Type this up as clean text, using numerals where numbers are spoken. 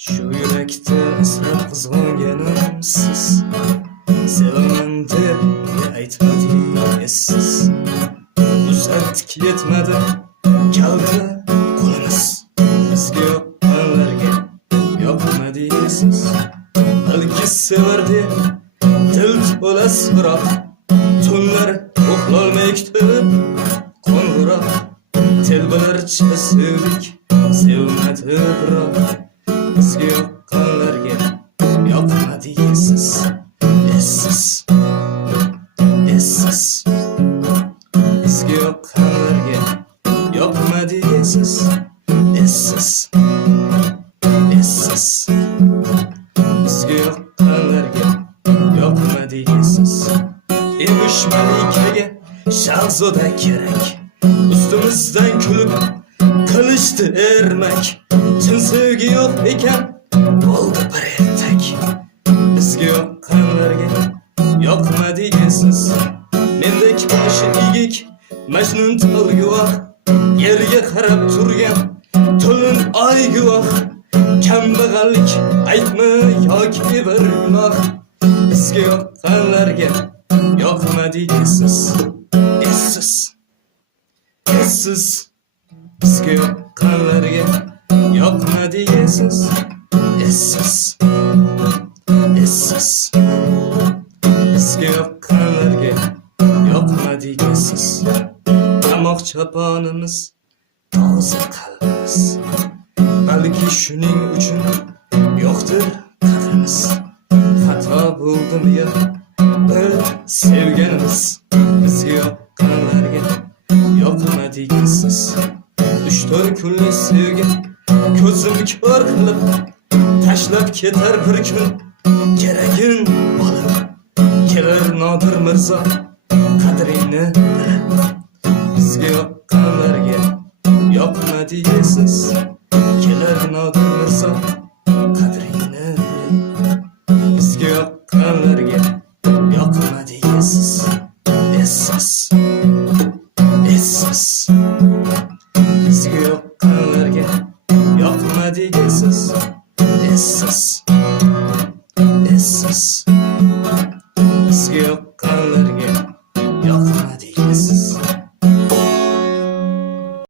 Şu yürekte esrab qizg'onganim siz, sevaman deb aytmadingiz. Uzatdik yetmadi kaldi qo'limiz, bizga yoqqanlarga yoqmadingiz. Balki sevardi dil to'las biroq, tunlar uxlolmay kutib qo'ng'iroq. Telbalarcha sevdik, sevmadi biroq, bizga yoqqanlarga yoqmadingiz. Essiz, essiz, bizga yoqqanlarga yoqmadingiz. Essiz, essiz, bizga yoqqanlarga yoqmadingiz. Emish malikaga shahzoda kerak, ustimizdan kulib qilishdi ermak. Chin sevgi yo'q ekan bo'ldi bir ertak, bizga yoqqanlarga yoqmadingiz. Mendek boshi egik Majnun tol guvoh, yerga qarab turgan to'lin oy guvoh. Kambag'allik aytma yoki bir gunoh, bizga yoqqanlarga yoqmadingiz. Essiz, essiz, bizga yoqqanlarga yoqmadingiz. Essiz, essiz, bizga yoqqanlarga yoqmadingiz. Qamoq choponimiz, toza qalbimiz, balki shuning uchun yo'qdir qadrimiz. Xato bo'ldimi yo bir sevganimiz, bizga yoqqanlarga yoqmadingiz. 3-4 kunlik sevgi ko'zim ko'r qilib tashlab ketar bir kun. Keragin olib kelar Nodir Mirzo qadringni bilib, bizga yoqqanlarga yoqmadingiz.